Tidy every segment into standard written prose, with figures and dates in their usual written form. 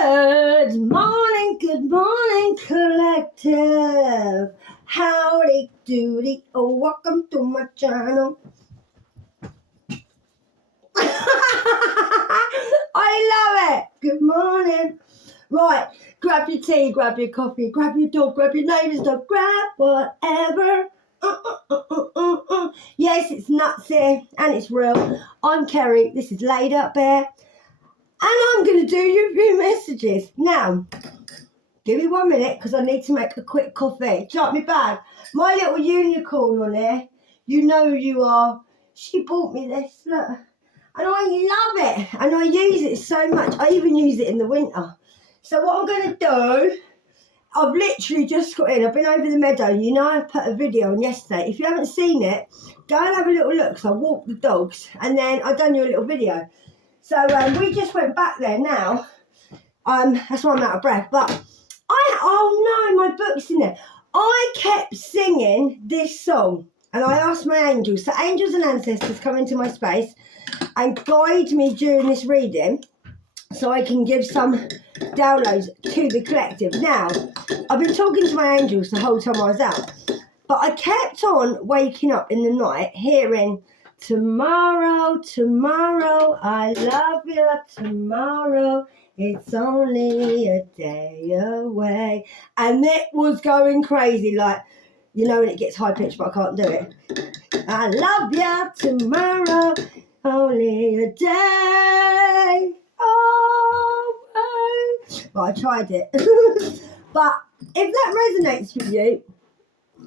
Good morning, collective. Howdy doody, oh, welcome to my channel. I love it. Good morning. Right, grab your tea, grab your coffee, grab your dog, grab your neighbour's dog, grab whatever. Yes, it's nuts here and it's real. I'm Kerry, this is Laid Up Bear, and I'm going to do your few messages. Now, give me 1 minute because I need to make a quick coffee. Drop me bag. My little unicorn on there, you know who you are. She bought me this, look. And I love it. And I use it so much. I even use it in the winter. So what I'm going to do, I've literally just got in. I've been over the meadow. You know, I put a video on yesterday. If you haven't seen it, go and have a little look. So I walked the dogs and then I've done you a little video. So we just went back there now. That's why I'm out of breath. But oh no, my book's in there. I kept singing this song and I asked my angels. So angels and ancestors come into my space and guide me during this reading so I can give some downloads to the collective. Now, I've been talking to my angels the whole time I was out, but I kept on waking up in the night hearing, tomorrow, tomorrow, I love you, tomorrow, it's only a day away. And it was going crazy, like, you know when it gets high pitched but I can't do it. I love you, tomorrow, only a day away. Well, I tried it. But if that resonates with you,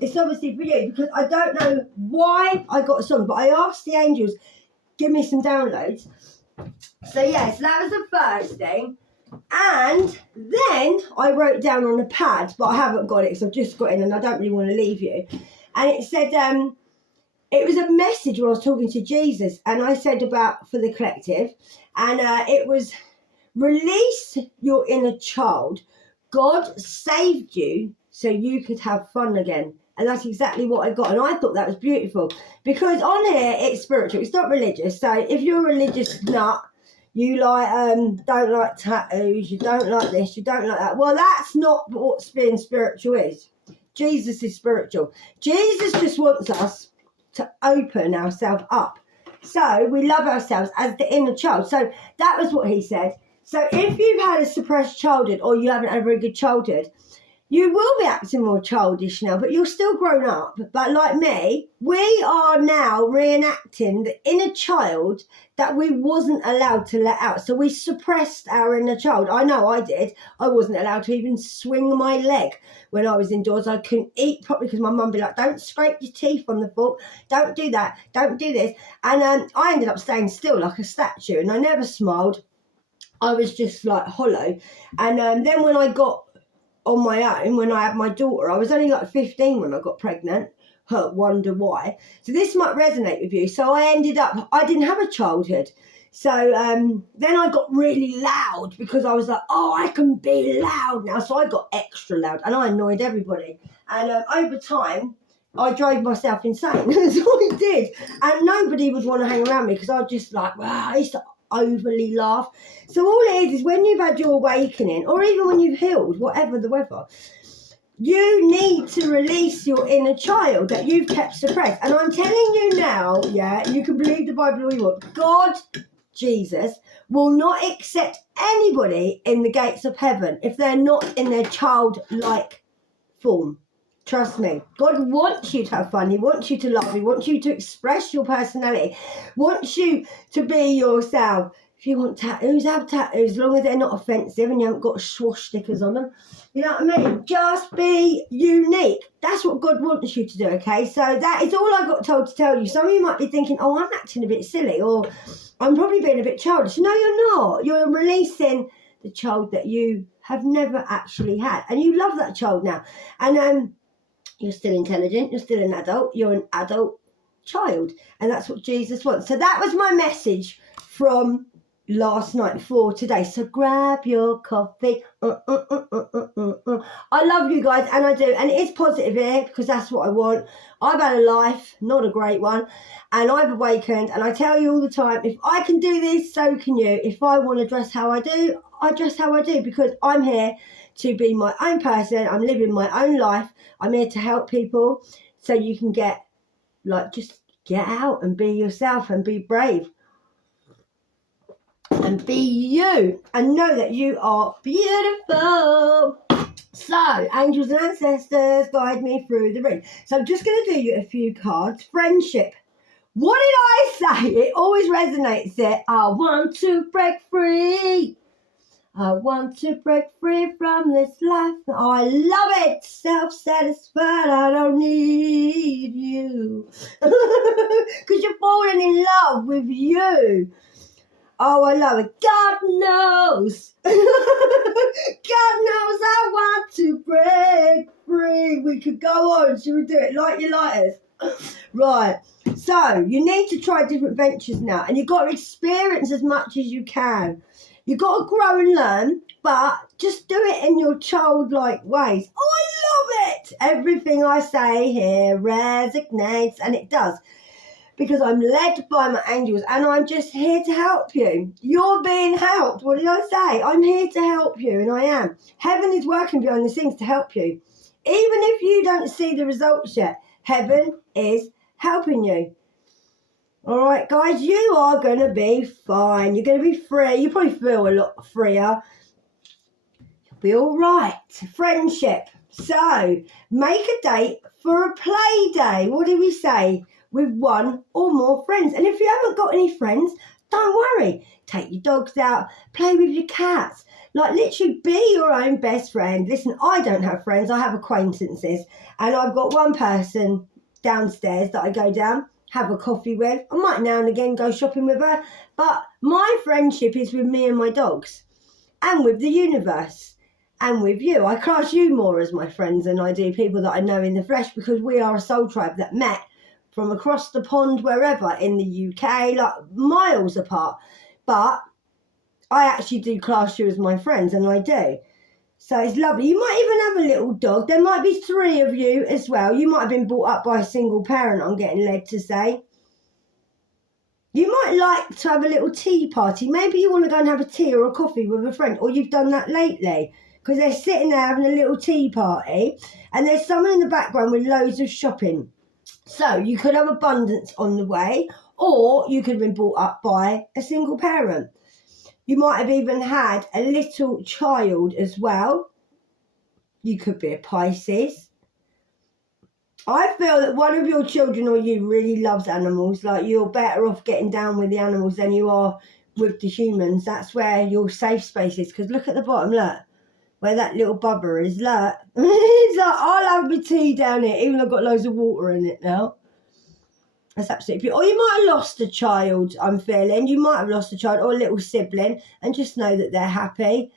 it's obviously for you, because I don't know why I got a song, but I asked the angels, give me some downloads. So yes, that was the first thing. And then I wrote down on a pad, but I haven't got it because I've just got in and I don't really want to leave you. And it said, it was a message where I was talking to Jesus, and I said about for the collective, and it was, release your inner child. God saved you so you could have fun again. And that's exactly what I got. And I thought that was beautiful because on here it's spiritual. It's not religious. So if you're a religious nut, you like don't like tattoos, you don't like this, you don't like that. Well, that's not what being spiritual is. Jesus is spiritual. Jesus just wants us to open ourselves up. So we love ourselves as the inner child. So that was what he said. So if you've had a suppressed childhood or you haven't had a very good childhood, you will be acting more childish now, but you're still grown up. But like me, we are now reenacting the inner child that we wasn't allowed to let out. So we suppressed our inner child. I know I did. I wasn't allowed to even swing my leg when I was indoors. I couldn't eat properly because my mum would be like, don't scrape your teeth on the fork. Don't do that. Don't do this. And I ended up staying still like a statue, and I never smiled. I was just like hollow. And then when I got on my own, when I had my daughter, I was only like 15 when I got pregnant. Wonder why. So this might resonate with you. So I didn't have a childhood. So then I got really loud because I was like, oh, I can be loud now. So I got extra loud and I annoyed everybody. And over time, I drove myself insane. That's all I did. And nobody would want to hang around me because I was just like, wow, I used to overly laugh. So all it is when you've had your awakening, or even when you've healed, whatever the weather, you need to release your inner child that you've kept suppressed. And I'm telling you now, yeah, you can believe the Bible all you want. God, Jesus, will not accept anybody in the gates of heaven if they're not in their childlike form. Trust me. God wants you to have fun. He wants you to love. He wants you to express your personality. Wants you to be yourself. If you want tattoos, have tattoos, as long as they're not offensive and you haven't got swash stickers on them. You know what I mean? Just be unique. That's what God wants you to do, okay? So that is all I got told to tell you. Some of you might be thinking, oh, I'm acting a bit silly, or I'm probably being a bit childish. No, you're not. You're releasing the child that you have never actually had. And you love that child now. And you're still intelligent, you're still an adult, you're an adult child. And that's what Jesus wants. So that was my message from last night before today. So grab your coffee. I love you guys, and I do. And it is positive here because that's what I want. I've had a life, not a great one, and I've awakened. And I tell you all the time, if I can do this, so can you. If I want to dress how I do, I dress how I do because I'm here to be my own person. I'm living my own life. I'm here to help people so you can just get out and be yourself and be brave. And be you and know that you are beautiful. So, angels and ancestors, guide me through the ring. So I'm just going to do you a few cards. Friendship. What did I say? It always resonates there. I want to break free. I want to break free from this life. Oh, I love it. Self-satisfied. I don't need you. Because you're falling in love with you. Oh, I love it. God knows. God knows I want to break free. We could go on. Should we do it? Light your lighters. Right. So, you need to try different ventures now. And you've got to experience as much as you can. You've got to grow and learn. But just do it in your childlike ways. Oh, I love it. Everything I say here resonates. And it does. Because I'm led by my angels and I'm just here to help you. You're being helped. What did I say? I'm here to help you, and I am. Heaven is working behind the scenes to help you. Even if you don't see the results yet, heaven is helping you. All right, guys, you are going to be fine. You're going to be free. You probably feel a lot freer. You'll be all right. Friendship. So, make a date for a play day. What do we say? With one or more friends. And if you haven't got any friends, don't worry. Take your dogs out, play with your cats. Like, literally be your own best friend. Listen, I don't have friends, I have acquaintances. And I've got one person downstairs that I go down, have a coffee with. I might now and again go shopping with her. But my friendship is with me and my dogs. And with the universe. And with you. I class you more as my friends than I do people that I know in the flesh, because we are a soul tribe that met from across the pond, wherever, in the UK, like miles apart. But I actually do class you as my friends, and I do. So it's lovely. You might even have a little dog. There might be 3 of you as well. You might have been brought up by a single parent, I'm getting led to say. You might like to have a little tea party. Maybe you want to go and have a tea or a coffee with a friend, or you've done that lately, because they're sitting there having a little tea party, and there's someone in the background with loads of shopping. So you could have abundance on the way, or you could have been brought up by a single parent. You might have even had a little child as well. You could be a Pisces. I feel that one of your children or you really loves animals. Like, you're better off getting down with the animals than you are with the humans. That's where your safe space is. Because look at the bottom, look. Where that little bubba is, look. It's like, I'll have my tea down here, even though I've got loads of water in it now. That's absolutely beautiful. Or you might have lost a child, I'm feeling. You might have lost a child or a little sibling, and just know that they're happy.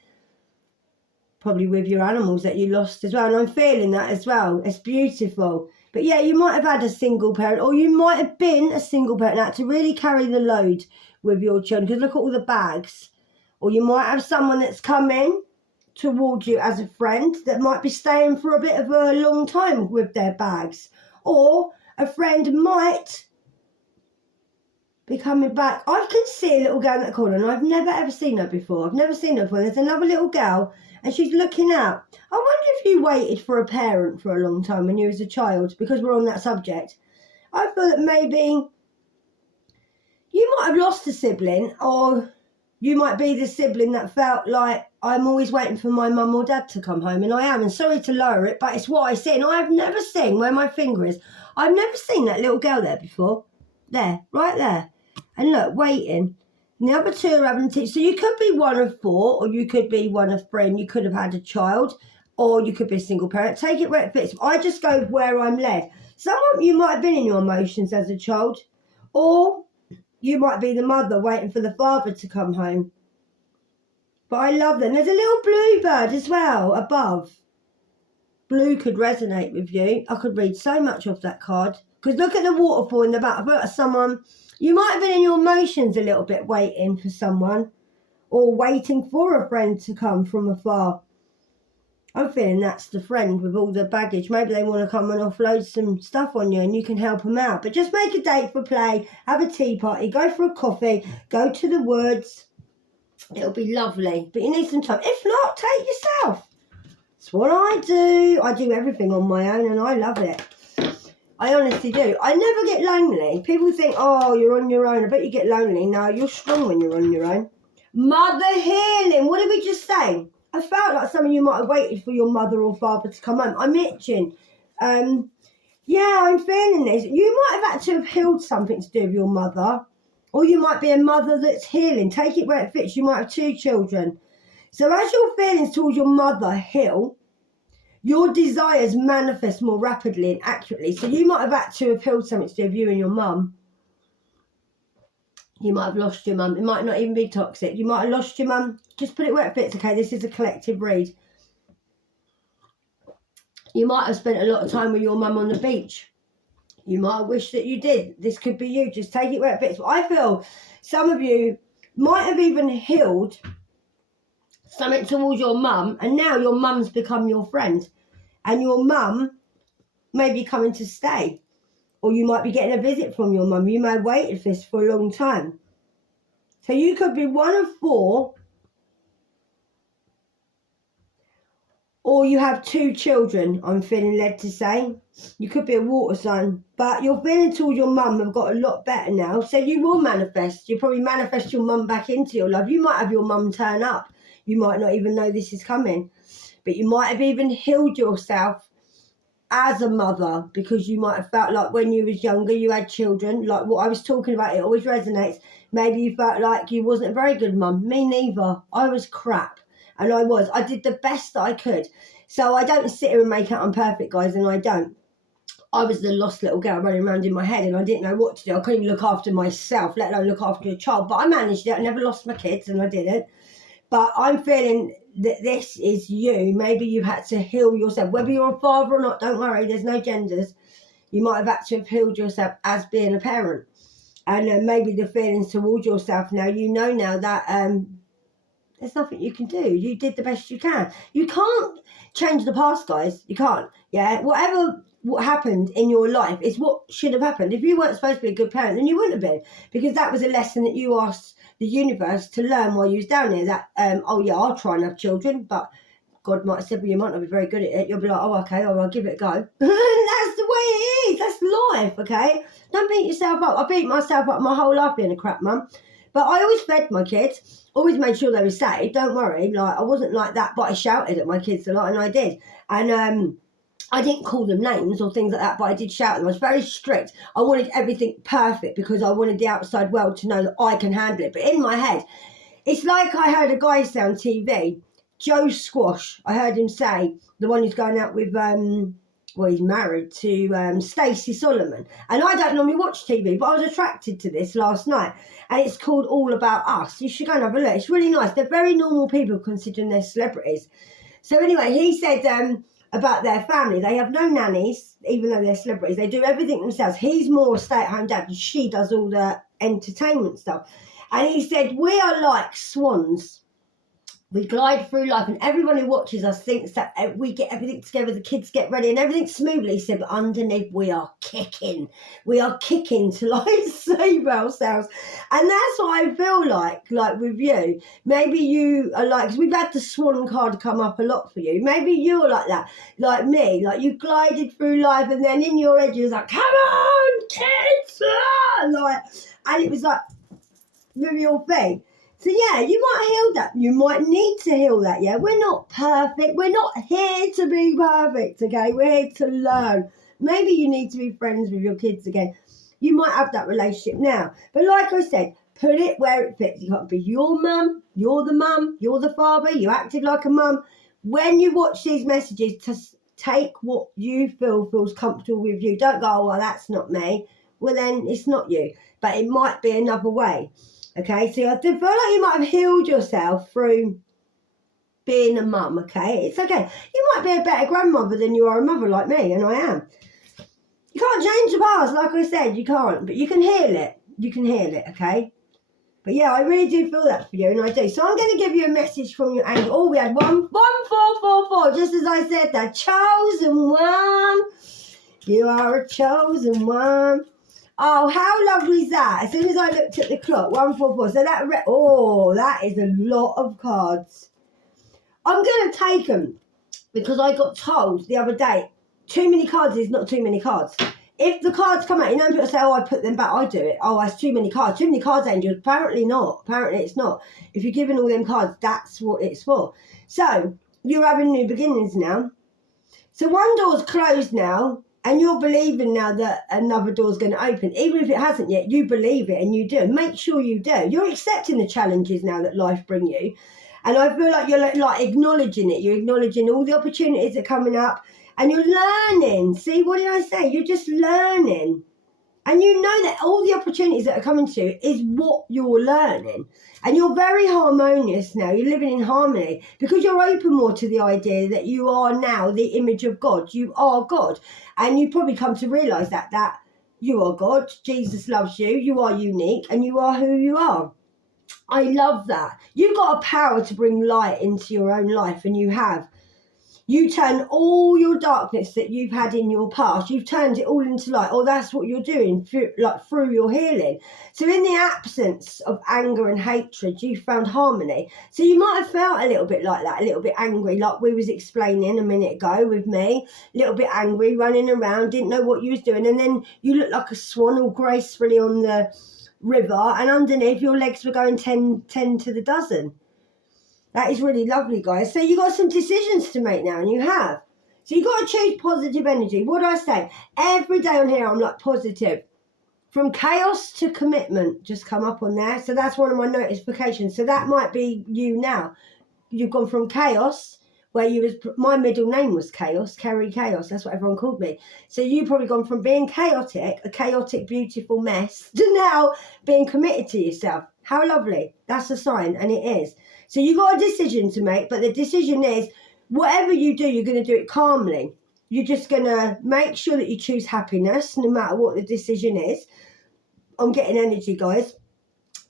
Probably with your animals that you lost as well. And I'm feeling that as well. It's beautiful. But yeah, you might have had a single parent, or you might have been a single parent that to really carry the load with your children. Because look at all the bags. Or you might have someone that's come in towards you as a friend that might be staying for a bit of a long time with their bags, or a friend might be coming back. I can see a little girl in that corner, and I've never ever seen her before. There's another little girl, and she's looking out. I wonder if you waited for a parent for a long time when you was a child, because we're on that subject. I feel that maybe you might have lost a sibling, or you might be the sibling that felt like, I'm always waiting for my mum or dad to come home, and I am. And sorry to lower it, but it's what I see. And I have never seen where my finger is. I've never seen that little girl there before. There, right there. And look, waiting. And the other 2 are having tea. So you could be one of 4, or you could be one of 3, and you could have had a child, or you could be a single parent. Take it where it fits. I just go where I'm led. Some of you might have been in your emotions as a child, or you might be the mother waiting for the father to come home. But I love them. There's a little bluebird as well above. Blue could resonate with you. I could read so much off that card. Because look at the waterfall in the back. I felt like someone, you might have been in your emotions a little bit waiting for someone. or waiting for a friend to come from afar. I'm feeling that's the friend with all the baggage. Maybe they want to come and offload some stuff on you and you can help them out. But just make a date for play, have a tea party, go for a coffee, go to the woods. It'll be lovely. But you need some time. If not, take yourself. It's what I do. I do everything on my own and I love it. I honestly do. I never get lonely. People think, oh, you're on your own. I bet you get lonely. No, you're strong when you're on your own. Mother healing. What did we just say? I felt like some of you might have waited for your mother or father to come home. I'm itching. Yeah, I'm feeling this. You might have had to have healed something to do with your mother. Or you might be a mother that's healing. Take it where it fits. You might have 2 children. So as your feelings towards your mother heal, your desires manifest more rapidly and accurately. So you might have had to have healed something to do with you and your mum. You might have lost your mum. It might not even be toxic. You might have lost your mum. Just put it where it fits, okay? This is a collective read. You might have spent a lot of time with your mum on the beach. You might have wished that you did. This could be you. Just take it where it fits. But I feel some of you might have even healed something towards your mum, and now your mum's become your friend. And your mum may be coming to stay. Or you might be getting a visit from your mum. You may have waited for this for a long time. So you could be one of 4. Or you have 2 children, I'm feeling led to say. You could be a water sign. But your feelings towards your mum have got a lot better now. So you will manifest. You probably manifest your mum back into your life. You might have your mum turn up. You might not even know this is coming. But you might have even healed yourself as a mother, because you might have felt like when you was younger you had children, like what I was talking about, it always resonates. Maybe you felt like you wasn't a very good mum. Me neither. I was crap, and I did the best that I could. So I don't sit here and make out I'm perfect, guys, and I don't. I was the lost little girl running around in my head and I didn't know what to do. I couldn't even look after myself, let alone look after a child. But I managed it. I never lost my kids, and I didn't. But I'm feeling that this is you. Maybe you had to heal yourself. Whether you're a father or not, don't worry, there's no genders. You might have had to have healed yourself as being a parent. And maybe the feelings towards yourself now, you know now that there's nothing you can do. You did the best you can. You can't change the past, guys. You can't. Yeah, what happened in your life is what should have happened. If you weren't supposed to be a good parent, then you wouldn't have been, because that was a lesson that you asked the universe to learn while you was down here. That oh yeah, I'll try and have children, but God might have said, well, you might not be very good at it. You'll be like, oh okay, I'll give it a go. That's the way it is. That's life. Okay, don't beat yourself up. I beat myself up my whole life being a crap mum, but I always fed my kids. Always made sure they were safe. Don't worry. Like I wasn't like that, but I shouted at my kids a lot, and I did. And I didn't call them names or things like that, but I did shout at them. I was very strict. I wanted everything perfect because I wanted the outside world to know that I can handle it. But in my head, it's like I heard a guy say on TV, Joe Squash. I heard him say, the one who's going out with, well, he's married to Stacey Solomon. And I don't normally watch TV, but I was attracted to this last night. And it's called All About Us. You should go and have a look. It's really nice. They're very normal people considering they're celebrities. So anyway, he said about their family, they have no nannies, even though they're celebrities. They do everything themselves. He's more a stay-at-home dad, and she does all the entertainment stuff. And he said, we are like swans. We glide through life, and everyone who watches us thinks that we get everything together, the kids get ready, and everything's smoothly. He said, but underneath, we are kicking. We are kicking to like save ourselves. And that's what I feel like with you. Maybe you are like, because we've had the swan card come up a lot for you. Maybe you're like that, like me, like you glided through life, and then in your head, you was like, come on, kids! And it was like, with your feet. So yeah, you might heal that. You might need to heal that, yeah? We're not perfect. We're not here to be perfect, okay? We're here to learn. Maybe you need to be friends with your kids again. You might have that relationship now. But like I said, put it where it fits. You can't be your mum, you're the father, you acted like a mum. When you watch these messages, just take what you feel feels comfortable with you. Don't go, oh, well, that's not me. Well, then it's not you. But it might be another way. Okay, so I feel like you might have healed yourself through being a mum, okay? It's okay. You might be a better grandmother than you are a mother like me, and I am. You can't change the past, like I said, you can't. But you can heal it. You can heal it, okay? But yeah, I really do feel that for you, and I do. So I'm going to give you a message from your angel. Oh, we had 1444, just as I said, the chosen one. You are a chosen one. Oh, how lovely is that? As soon as I looked at the clock, 144. So that is a lot of cards. I'm going to take them because I got told the other day, too many cards is not too many cards. If the cards come out, people say, oh, I put them back, I do it. Oh, that's too many cards. Too many cards, angels. Apparently not. Apparently it's not. If you're giving all them cards, that's what it's for. So, you're having new beginnings now. So one door's closed now, and you're believing now that another door's going to open. Even if it hasn't yet, you believe it and you do. Make sure you do. You're accepting the challenges now that life bring you. And I feel like you're like acknowledging it. You're acknowledging all the opportunities that are coming up. And you're learning. See, what did I say? You're just learning. And you know that all the opportunities that are coming to you is what you're learning. And you're very harmonious now. You're living in harmony because you're open more to the idea that you are now the image of God. You are God. And you probably come to realise that you are God. Jesus loves you. You are unique and you are who you are. I love that. You've got a power to bring light into your own life, and you have. You turn all your darkness that you've had in your past, you've turned it all into light. Oh, that's what you're doing through your healing. So in the absence of anger and hatred, you found harmony. So you might have felt a little bit like that, a little bit angry, like we was explaining a minute ago with me, a little bit angry, running around, didn't know what you was doing. And then you looked like a swan all gracefully on the river, and underneath your legs were going 10 to the dozen. That is really lovely, guys. So you got some decisions to make now, and you have. So you got to choose positive energy. What do I say? Every day on here, I'm like positive. From chaos to commitment, just come up on there. So that's one of my notifications. So that might be you now. You've gone from chaos, where my middle name was Chaos, Kerry Chaos. That's what everyone called me. So you've probably gone from being chaotic, a chaotic, beautiful mess, to now being committed to yourself. How lovely. That's a sign, and it is. So you got a decision to make, but the decision is, whatever you do, you're going to do it calmly. You're just going to make sure that you choose happiness, no matter what the decision is. I'm getting energy, guys.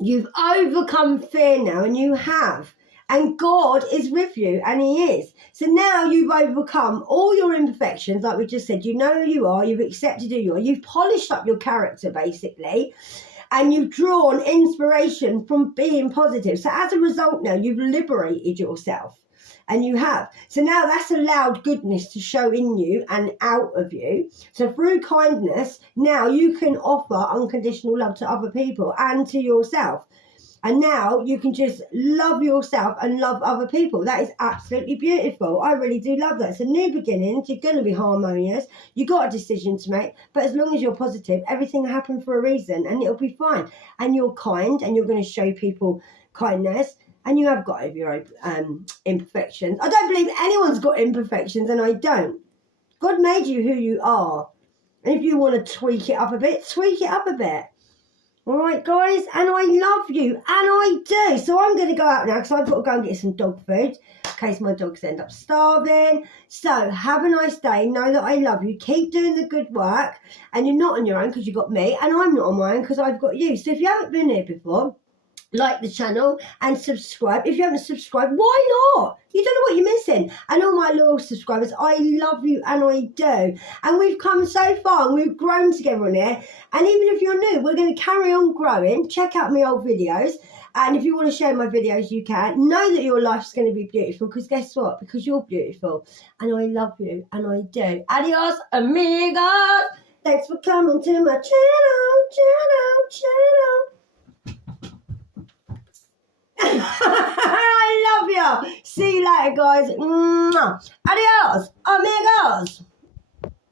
You've overcome fear now, and you have. And God is with you, and He is. So now you've overcome all your imperfections, like we just said. You know who you are. You've accepted who you are. You've polished up your character, basically. And you've drawn inspiration from being positive. So as a result now, you've liberated yourself. And you have. So now that's allowed goodness to show in you and out of you. So through kindness, now you can offer unconditional love to other people and to yourself. And now you can just love yourself and love other people. That is absolutely beautiful. I really do love that. It's a new beginning. You're going to be harmonious. You got a decision to make. But as long as you're positive, everything will happen for a reason and it'll be fine. And you're kind and you're going to show people kindness. And you have got over your imperfections. I don't believe anyone's got imperfections, and I don't. God made you who you are. And if you want to tweak it up a bit, tweak it up a bit. All right, guys, and I love you, and I do. So I'm going to go out now because I've got to go and get some dog food in case my dogs end up starving. So have a nice day. Know that I love you. Keep doing the good work, and you're not on your own because you've got me, and I'm not on my own because I've got you. So if you haven't been here before, like the channel and subscribe. If you haven't subscribed, why not? You don't know what you're missing. And all my loyal subscribers, I love you, and I do. And we've come so far and we've grown together on here. And even if you're new, we're going to carry on growing. Check out my old videos. And if you want to share my videos, you can. Know that your life's going to be beautiful because guess what? Because you're beautiful. And I love you, and I do. Adios, amigos. Thanks for coming to my channel. I love you. See you later, guys. Adios, amigos.